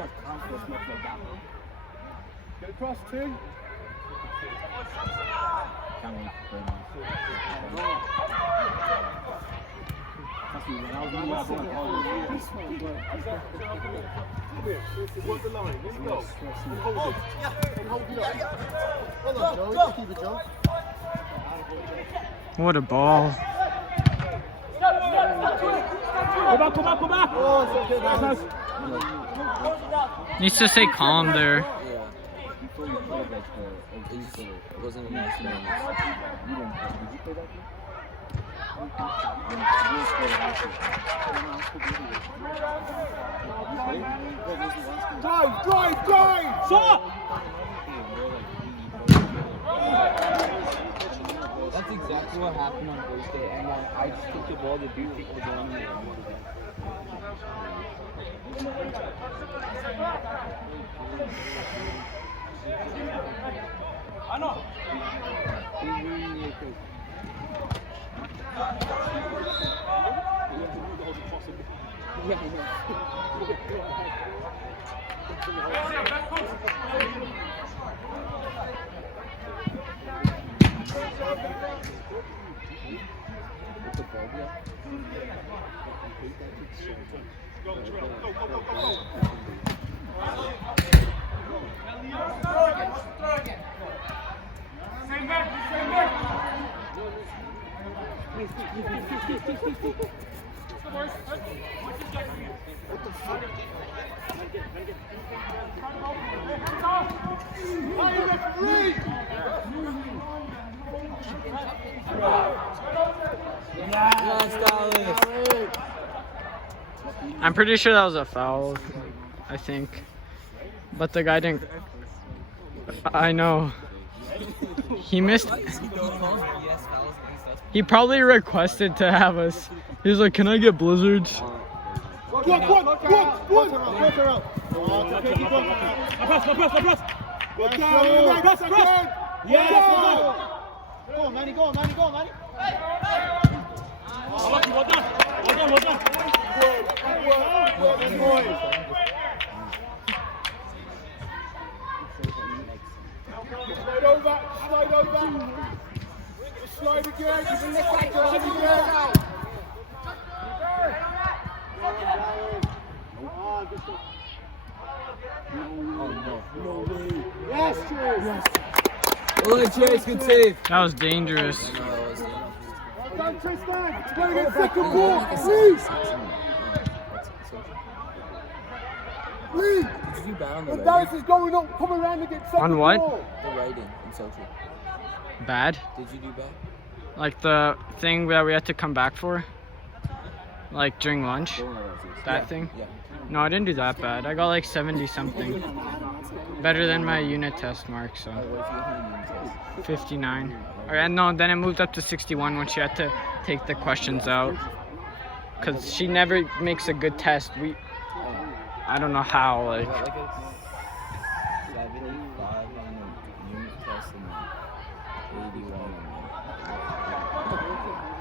have confidence much like that. Get across, Tim. Can't wait for him. Trust me, when I was doing that, Come here. Walk the line. Let's go. And hold it. And hold it up. Hold on, Joey. Keep it, Joe. What a ball. Go back. Oh, it's okay, guys. Needs to stay calm there. Yeah. It wasn't a nice moment. Did you play that game? Drive! Shot! That's exactly what happened on Thursday, and then I just took the ball, the dude kicked the ball in the air. I know. I'm pretty sure that was a foul, I think. But the guy didn't. I know. He missed. He probably requested to have us. He was like, "Can I get blizzards?" Go around. Yes! Go on, Manny. Well done. Good boys. Slide over. Slide again. No way. Yes, Chase. Yes. Well, Chase, good save. That was dangerous. Well done, Tristan. It's going to get second ball. Please. Did you bad on the The writing? dice is going up. Come around and get second On what? ball. The writing in social. Bad? Did you do bad? Like the thing that we had to come back for? Like during lunch? That thing? Yeah. No, I didn't do that bad. I got like 70 something. Better than my unit test mark, so What if you had a unit test? 59. And no, then it moved up to 61 when she had to take the questions out. Cause she never makes a good test. I don't know how, like. I got like a 75 on the unit test and 81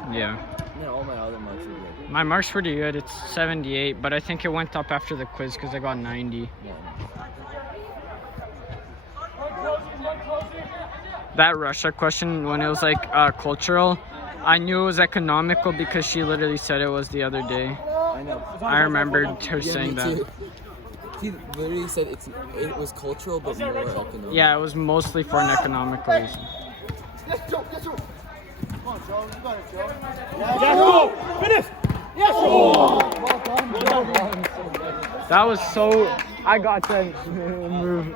on Yeah. and then all my other marks were good. My mark's pretty good. It's 78, but I think it went up after the quiz because I got 90. Yeah. That Russia question, when it was like cultural, I knew it was economical because she literally said it was the other day. I know. I remembered her Yeah, saying me that. too. He literally said it was cultural but more economic. Yeah, it was mostly for an economical reason. Yes, Joe. Come on, Joe. You got it, Joe. Yes, go! Finish! Yes! Well done. That was so. I got to move.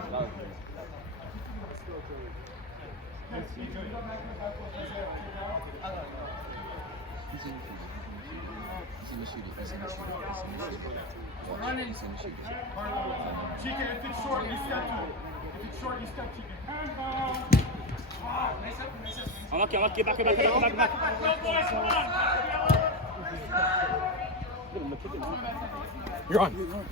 Chica, if it's short, you step to it. If it's short, you step to it. Unlucky, back. You're on.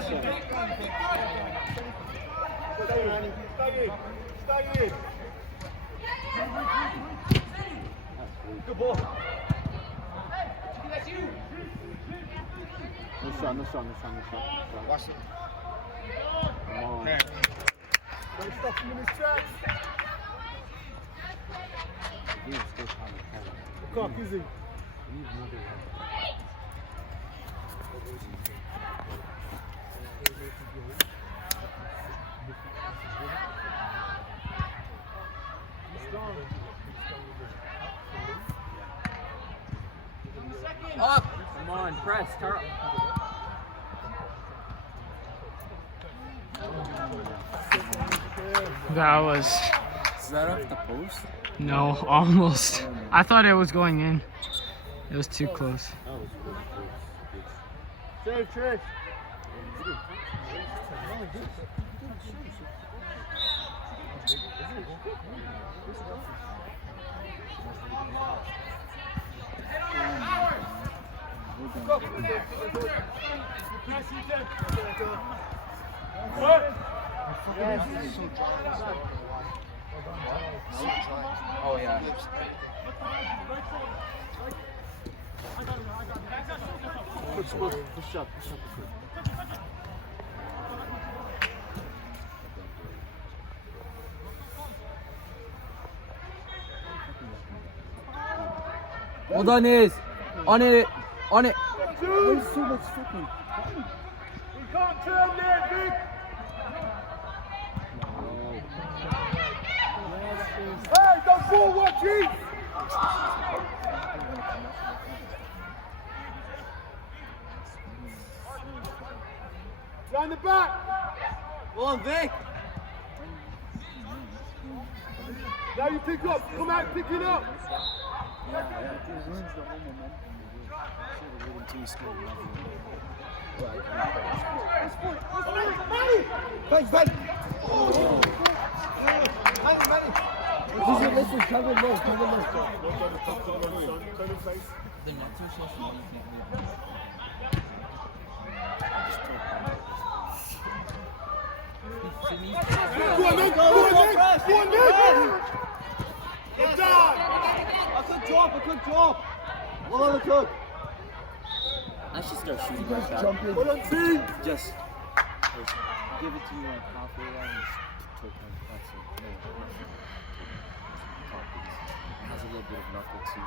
Stay in. Stay in. Good ball. No shot. Watch it. Come on. Don't stop him in his tracks. He was still trying to cover. Cock, is he? Up! Come on, press, turn. That was Is that off the post? no, almost. I thought it was going in. It was too close. Trish. Oh yeah. Good shot. Hold on, is on it. There's so much fucking. We can't turn there, Vic. Hey, don't ball watching. Down the back. Go on, Vic. Now you pick up. Come out, pick it up. Listen, cover low. The Nets are so small, you can't move. Go on, Nick. Go on, Nick. Good job. A good drop. Well, look up. I should start shooting like that. Well done, team. Just give it to you on halfway line and take on that's it. It has a little bit of knuckle too.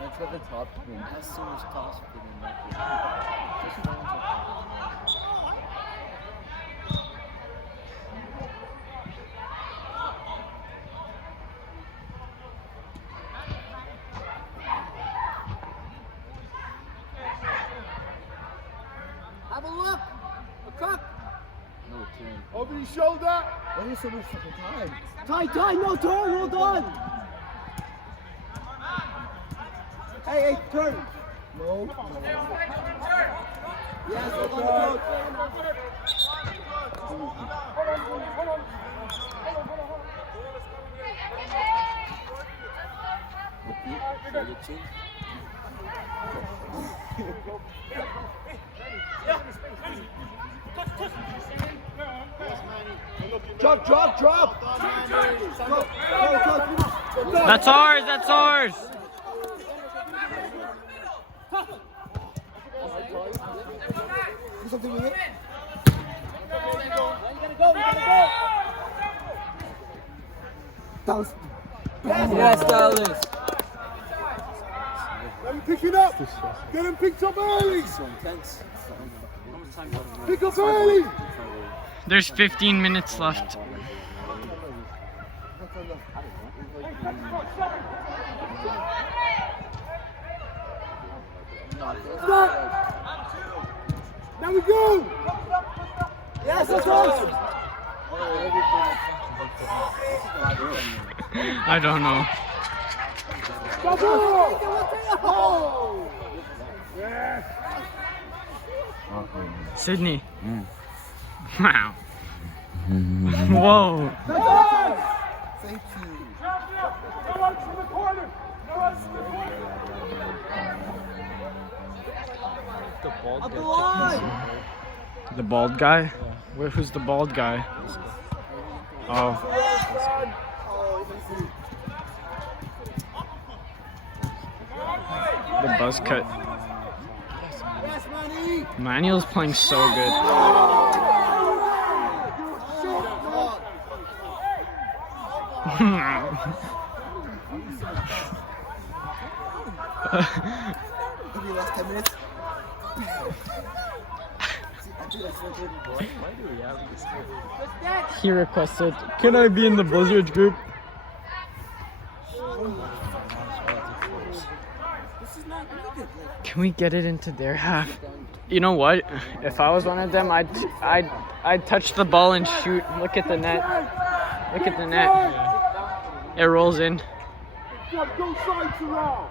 That's got the top spin. It has so much top spin and knuckle. Have a look. A cup. No turn. Over your shoulder. Why is so much fucking time? Tie, no turn, hold on. Hey, turn. No. Yes, hold on. Drop. That's ours. Something with it? Yes, Dallas. Let me pick it up. Get him picked up early. So intense. Pick up early. There's 15 minutes left. Stop. Now we go. Yes, that's us. I don't know. Double. Oh. Yes. Sydney. Wow. Whoa. Thank you. No outs from the corner. No outs from the corner. the bald guy. The bald guy? Who's the bald guy? Oh. The buzz cut. Manuel's playing so good. Last 10 minutes. He requested, can I be in the Blizzards group? Can we get it into their half? You know what? If I was one of them, I'd touch the ball and shoot. Look at the net. Look at the net. It rolls in. Go side to round.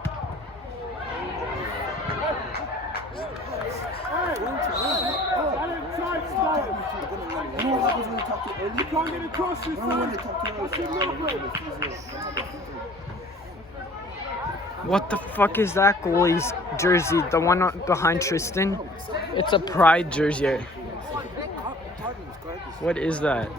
You can't get across this side. What the fuck is that goalie's jersey? The one behind Tristan? It's a Pride jersey. What is that?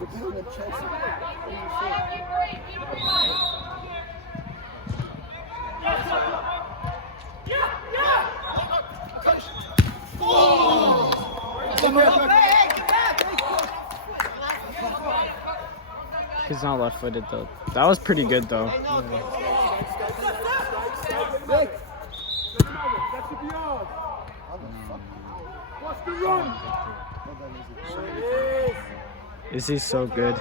He's not left-footed though. That was pretty good though. That should be ours. Watch the run. Is he so good?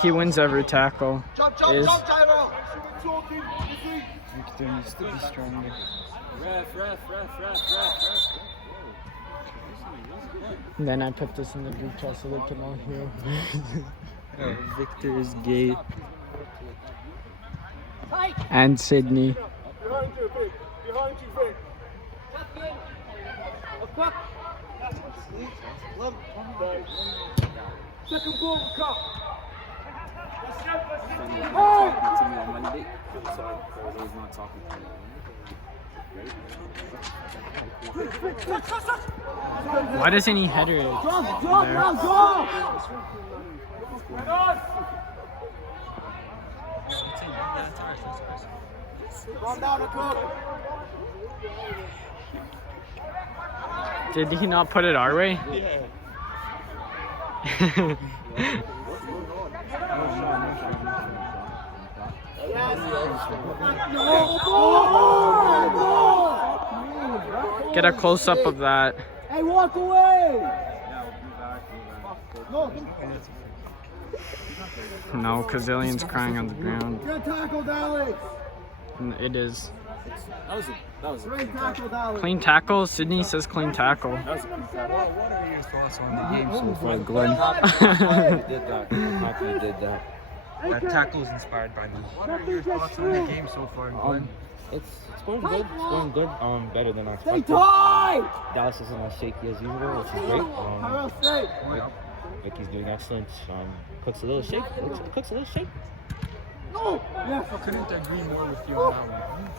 He wins every tackle. Is Victor needs to be stronger. Ref. And then I put this in the group chat so they can all hear. Victor is gay. And Sydney. Behind you, Vic. Behind you, Vic. Second ball, cut. Talking to me on Monday. So he's not talking to me. Why doesn't he header it? Did he not put it our way? Get a close-up of that. Hey, walk away! No, Kazillion's crying on the ground. Good tackle, Alex! And it is. That was Great tackle, Alex! Clean tackle? Sydney says clean tackle. What are your thoughts on the game so far, Glenn. did that. I'm happy you did that. That tackle was inspired by me. What are your thoughts on the game so far, Glenn? It's going good. It's going good. Better than I expected. Dallas isn't as shaky as usual, which is great. Vicky's doing excellent. Cook's a little shaky. Cook's a little shaky. I couldn't agree more with you on that one.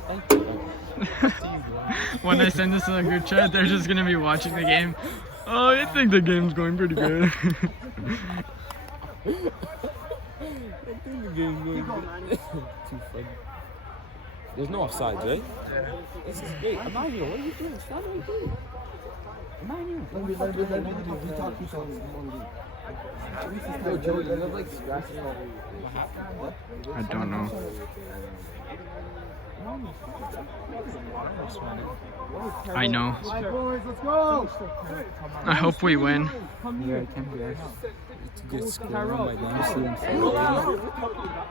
When I send this in the group chat, they're just gonna be watching the game. Oh, I think the game's going pretty good. Too funny. There's no offsides, right? This is great. I'm out here. What are you doing? Stop what you're doing. I'm out here. Yo, Joey, you look like scratching over. I don't know. I know. Boys, let's go! I hope we win. Yeah, it can be. It's a good score run by Dempsey and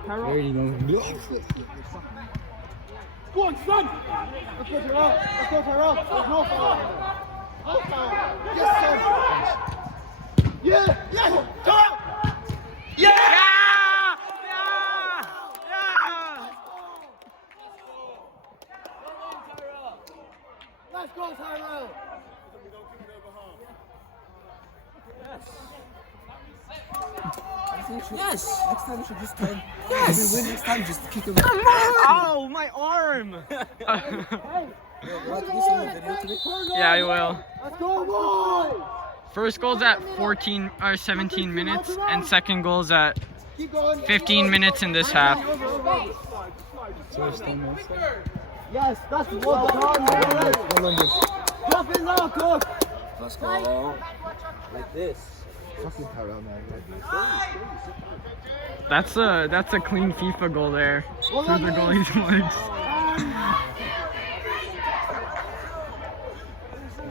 There you go. Go on, son! Let's go, Terrell! Let's go, Terrell! There's no foul! Yes, son! Yeah! Yeah! Terrell! Yeah! Let's go, Tyrell! Yes! Next time we should just turn. Yes! If we win next time, just kick him. Ow, my arm! Yeah, I will. Let's go, boy! First goal's at 14 or 17 minutes, and second goal's at Keep going. 15 minutes in this half. Yes, that's well done, man. Drop it now, coach. Let's go. Like this. That's a clean FIFA goal there through the goalie's legs.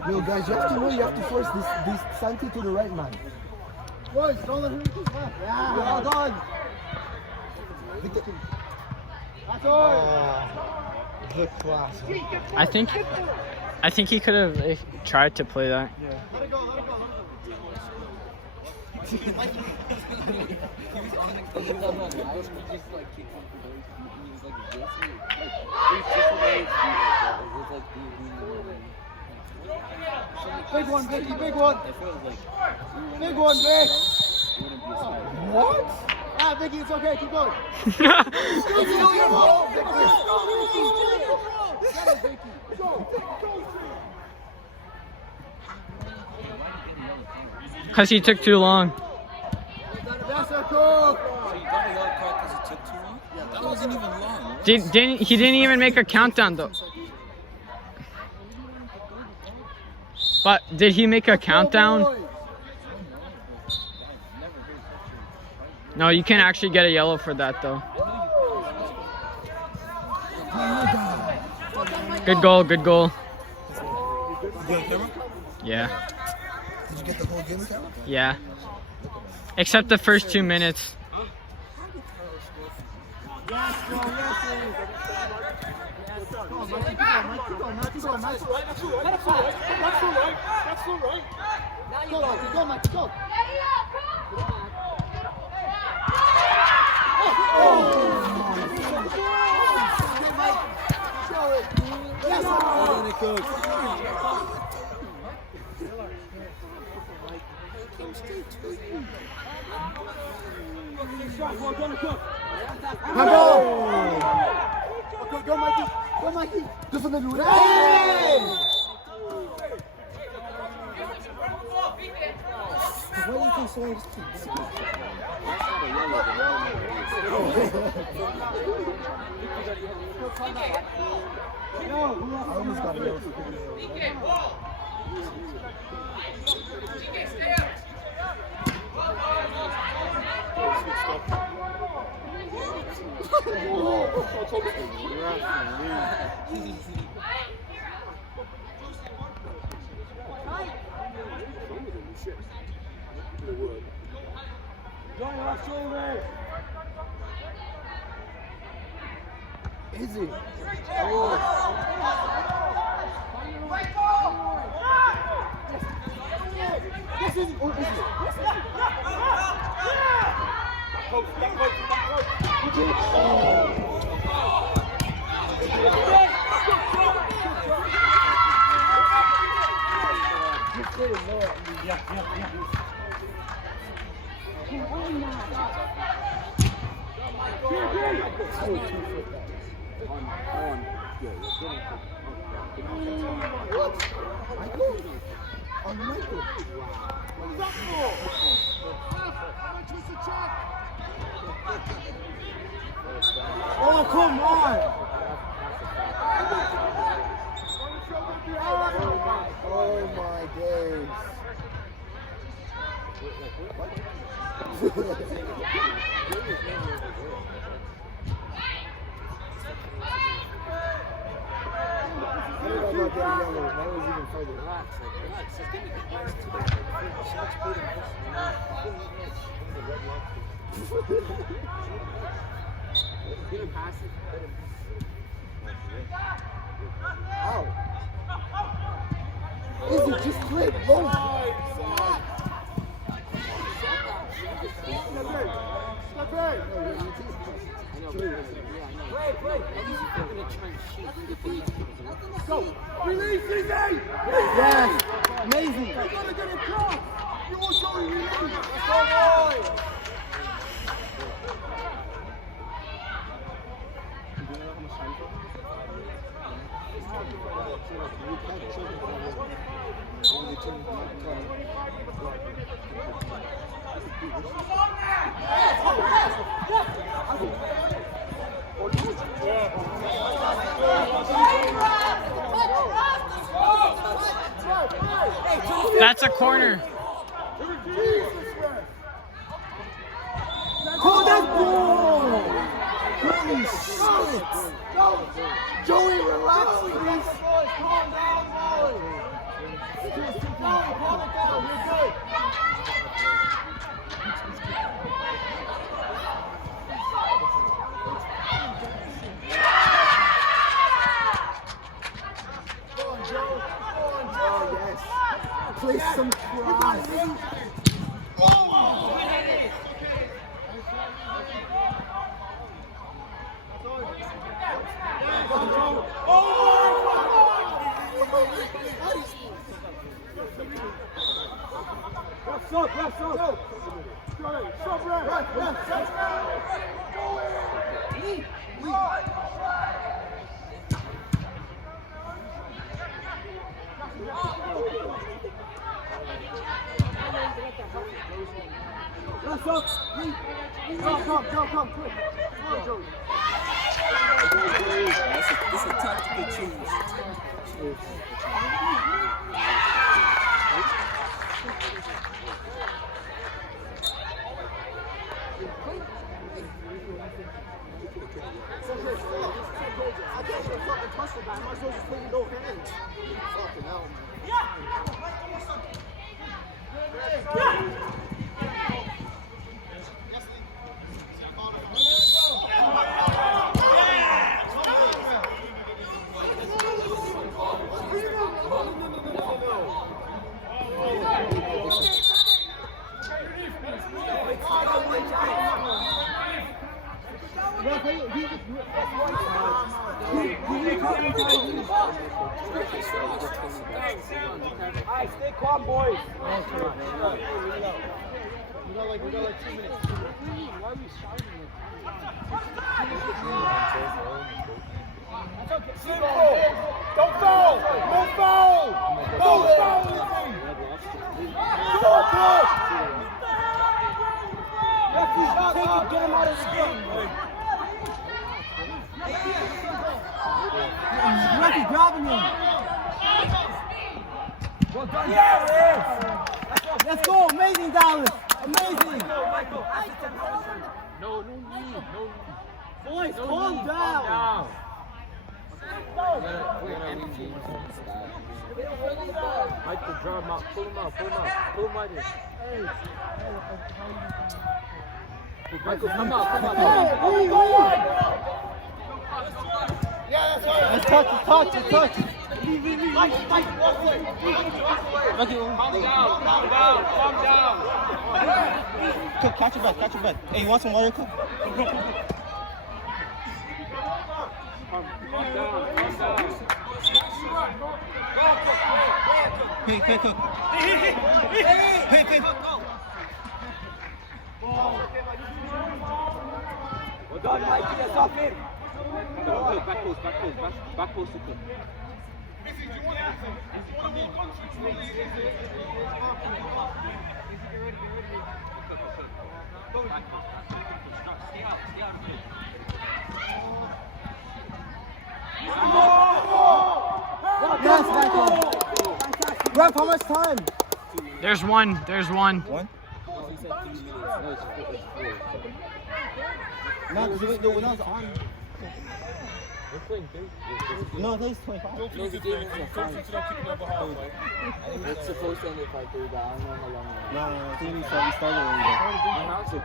Yo, guys, you have to know you have to force this Santi to the right, man. Boys, don't let him do that. Yeah, well done. That's all. The class. I think he could have tried to play that. Let it go, let it go. Big one, Vicky, big one. Big one, Vic. What? Ah, Vicky, it's okay, keep going. Cause he took too long. That wasn't even long. He didn't even make a countdown though. But did he make a countdown? No, you can't actually get a yellow for that though. Good goal, good goal. Yeah. Did you get the whole game camera? Yeah. Except the first 2 minutes. Go, Mikey! Go, Mikey! Go for the dude! Hey! Why do you think so much? I almost got a yellow for Is it? This is or is it? Oh, come on! Oh my days. I'm not getting yellow. That was even further. Relax. Just give me the pass to Give him pass it. Ow. Is it just click? Oh. Go! Release, easy! Yes! Amazing! You gotta get it cross! You won't show you release! Let's go, boy! That's a corner. Oh, that's goal! Holy shit! Joey, relax, please. Calm down, boys. Calm it down. You're good. Go on, Joe. Oh, yes. Place some cross. Come, quick. This is a tactical change. I can't even fucking touch the guy. Am I supposed to put no hands? Fucking hell, man. Alright, stay calm, boys. We got like 2 minutes. Why are we shouting? Simple. Don't foul. Don't foul. Don't foul. Get him out of the game. He's grabbing him. Well done. Yes. Let's go. Amazing, Dallas. Amazing. No need. Boys, calm down. Michael, draw him out. Pull him out right here. Michael, come out. Yeah, that's right. Let's touch. Calm down. Cook, catch your breath. Hey, you want some water, Cook? Calm down. Hey, Cook. Hey. Well done, Mike. Get yourself in. Back post to Cook. Yes, Michael. Ref, how much time? There's one. One? No, when I was on. No, that was 25. No, the game is a five. It's supposed to end at 5:30, but I don't know how long. No, I think we started already. Our house is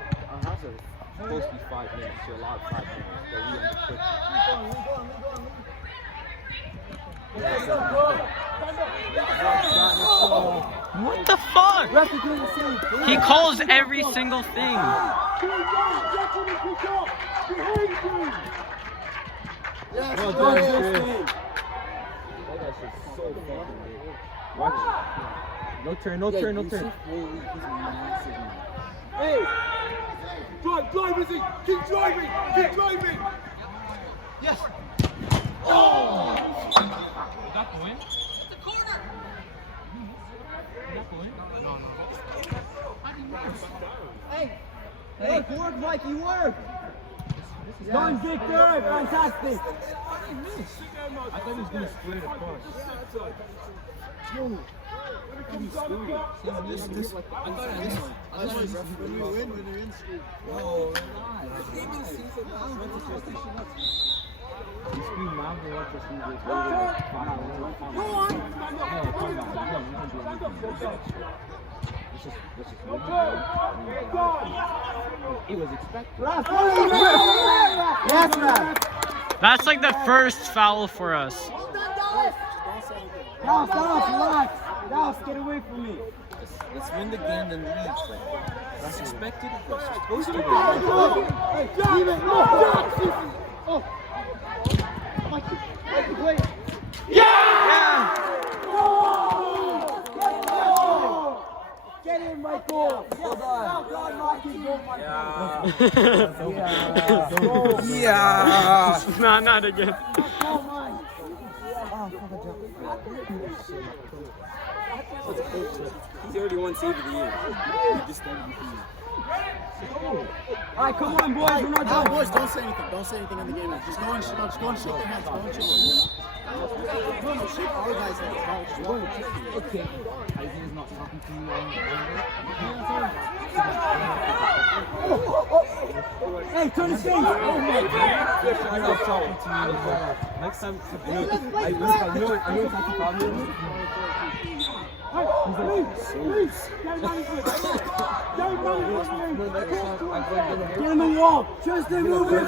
supposed to be 5 minutes. You're allowed 5 minutes, but we understood. What the fuck? He calls every single thing. Well done, Chris. That guy's just so fucking good. Watch. No turn. Hey! Drive, Izzy! Keep driving! Yes. Was that the win? Hey, work, Mikey, work! Done, Victor! Fantastic! I thought he was gonna square the cross. It was expected. Yes, man! That's like the first foul for us. Dallas, relax! Dallas, get away from me! Let's win the game and leave. That's expected. That's supposed to be. Hey, leave it! Oh! Mikey, wait! Yeah! Get in, Michael! Well done, Mikey! Go, Michael! Yeah. Nah, not again. Go, Mike! He's already won save of the year. He just started the season. Alright, come on, boys, we're not done. Boys, don't say anything. Don't say anything in the game. Just go and shake their hands. Go and shake their hands. No, shake our guys' hands. Okay. Isaac's not talking to you Hey, turn the stage! Oh my God! I'm not talking to you. Next time, I know it's not the problem. Get in the wall! Tristan, move it!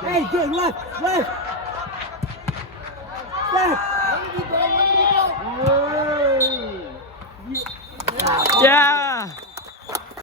Hey, good, left! Step!